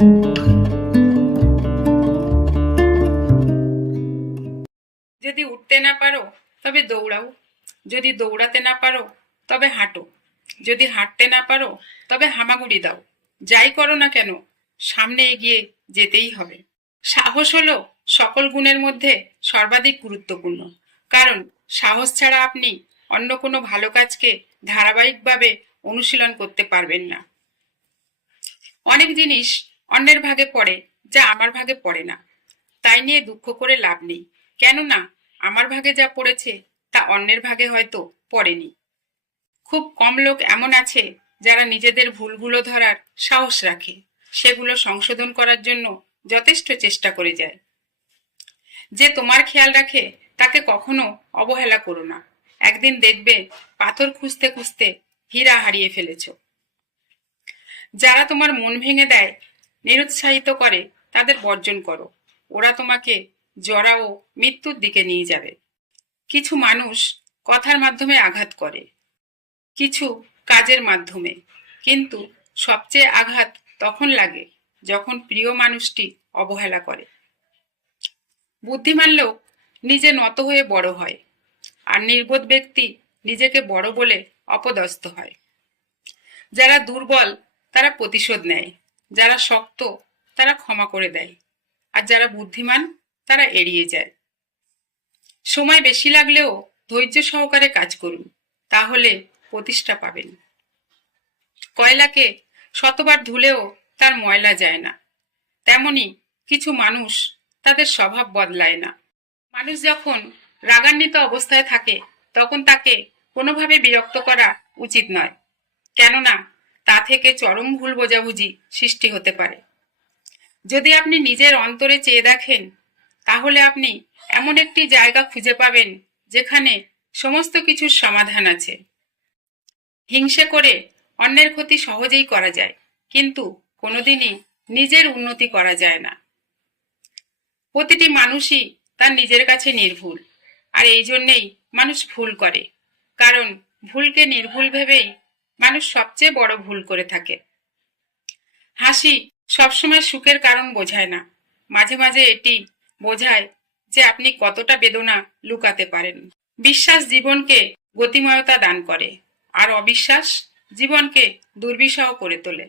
যদি উঠতে না পারো তবে দৌড়াও, যদি দৌড়াতে না পারো তবে হাঁটো, যদি হাঁটতে না পারো তবে হামাগুড়ি দাও। যাই করো না কেন, সামনে এগিয়ে যেতেই হবে। সাহস হলো সকল গুণের মধ্যে সর্বাধিক গুরুত্বপূর্ণ, কারণ সাহস ছাড়া আপনি অন্য কোনো ভালো কাজকে ধারাবাহিকভাবে অনুশীলন করতে পারবেন না। অনেক জিনিস অন্যের ভাগে পড়ে যা আমার ভাগে পড়ে না, তাই নিয়ে দুঃখ করে লাভ নেই, কেননা আমার ভাগে যা পড়েছে তা অন্যের ভাগে হয়তো পড়েনি। খুব কম লোক এমন আছে যারা নিজেদের ভুলগুলো ধরার সাহস রাখে, সেগুলো সংশোধন করার জন্য যথেষ্ট চেষ্টা করে যায়। যে তোমার খেয়াল রাখে তাকে কখনো অবহেলা করো না, একদিন দেখবে পাথর খুঁজতে খুঁজতে হীরা হারিয়ে ফেলেছ। যারা তোমার মন ভেঙে দেয়, নিরুৎসাহিত করে, তাদের বর্জন করো, ওরা তোমাকে জড়াও মৃত্যুর দিকে নিয়ে যাবে। কিছু মানুষ কথার মাধ্যমে আঘাত করে, কিছু কাজের মাধ্যমে, কিন্তু সবচেয়ে আঘাত তখন লাগে যখন প্রিয় মানুষটি অবহেলা করে। বুদ্ধিমান লোক নিজে নত হয়ে বড় হয়, আর নির্বোধ ব্যক্তি নিজেকে বড় বলে অপদস্থ হয়। যারা দুর্বল তারা প্রতিশোধ নেয়, যারা শক্ত তারা ক্ষমা করে দেয়, আর যারা বুদ্ধিমান তারা এড়িয়ে যায়। সময় বেশি লাগলেও ধৈর্য সহকারে কাজ করুন, তাহলে প্রতিষ্ঠা পাবেন। কয়লাকে শতবার ধুলেও তার ময়লা যায় না, তেমনি কিছু মানুষ তাদের স্বভাব বদলায় না। মানুষ যখন রাগান্বিত অবস্থায় থাকে তখন তাকে কোনোভাবে বিরক্ত করা উচিত নয়, কেননা তা থেকে চরম ভুল বোঝাবুঝি সৃষ্টি হতে পারে। যদি আপনি নিজের অন্তরে চেয়ে দেখেন, তাহলে আপনি এমন একটি জায়গা খুঁজে পাবেন যেখানে সমস্ত কিছুর সমাধান আছে। হিংসে করে অন্যের ক্ষতি সহজেই করা যায়, কিন্তু কোনোদিনই নিজের উন্নতি করা যায় না। প্রতিটি মানুষই তার নিজের কাছে নির্ভুল, আর এই জন্যেই মানুষ ভুল করে, কারণ ভুলকে নির্ভুল ভেবেই মানুষ সবচেয়ে বড় ভুল করে থাকে। হাসি সবসময় সুখের কারণ বোঝায় না, মাঝে মাঝে এটি বোঝায় যে আপনি কতটা বেদনা লুকাতে পারেন। বিশ্বাস জীবনকে গতিময়তা দান করে, আর অবিশ্বাস জীবনকে দুর্বিষহ করে তোলে।